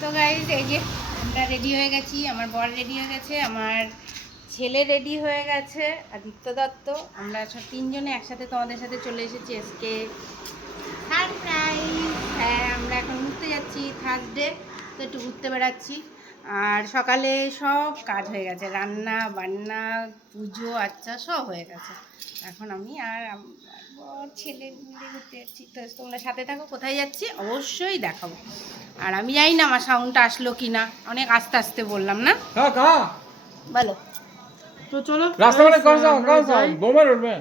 তো গাইজ এই যে আমরা রেডি হয়ে গেছি, আমার বর রেডি হয়ে গেছে, আমার ছেলে রেডি হয়ে গেছে, আদিত্য দত্ত। আমরা সব তিনজনে একসাথে তোমাদের সাথে চলে এসেছি আজকে সারপ্রাইজ। হ্যাঁ, আমরা এখন ঘুরতে যাচ্ছি, থার্সডে তো একটু ঘুরতে বেড়াচ্ছি। আর সকালে সব কাজ হয়ে গেছে, রান্না বান্না পুজো আচ্ছা সব হয়ে গেছে। এখন আমি আর আমার ছেলে মিলে ঘুরতে যাচ্ছি। তো তোমরা সাথে থাকো, কোথায় যাচ্ছি অবশ্যই দেখাবো। আর আমি জানি না আমার সাউন্ডটা আসলো কি না, অনেক আস্তে আস্তে বললাম না। বলো তো চলো রাস্তা মানে কোন সাউন্ড বোমার উঠবে।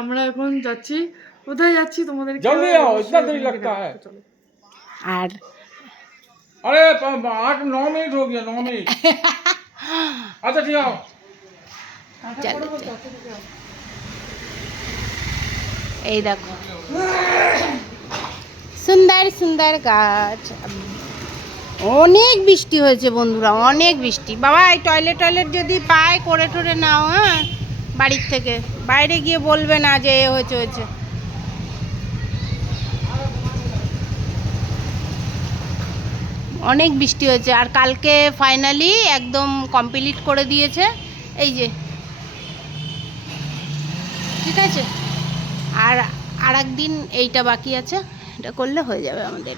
আমরা এখন যাচ্ছি, কোথায় যাচ্ছি তোমাদের জলদি आओ, इतना देरी लगता है। আর अरे 8-9 मिनट हो गया, 9 मिनट। अच्छा ठीक है। চলো এই দেখো সুন্দর সুন্দর গাছ। অনেক বৃষ্টি হয়েছে বন্ধুরা, অনেক বৃষ্টি। বাবা এই টয়লেট যদি পায় করে টোরে নাও, হ্যাঁ বাড়ির থেকে বাইরে গিয়ে বলবে না যে এ হয়েছে। অনেক বৃষ্টি হয়েছে আর কালকে ফাইনালি একদম কমপ্লিট করে দিয়েছে। এই যে ঠিক আছে, আর একদিন এইটা বাকি আছে, এটা করলে হয়ে যাবে আমাদের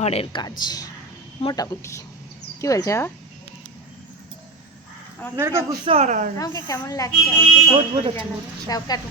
ঘরের কাজ মোটামুটি। কি বলছে मेरे को गुस्सा आ रहा है। আমাকে কেমন লাগছে অবশ্যই comment করে জানাবে। দাও কাটো।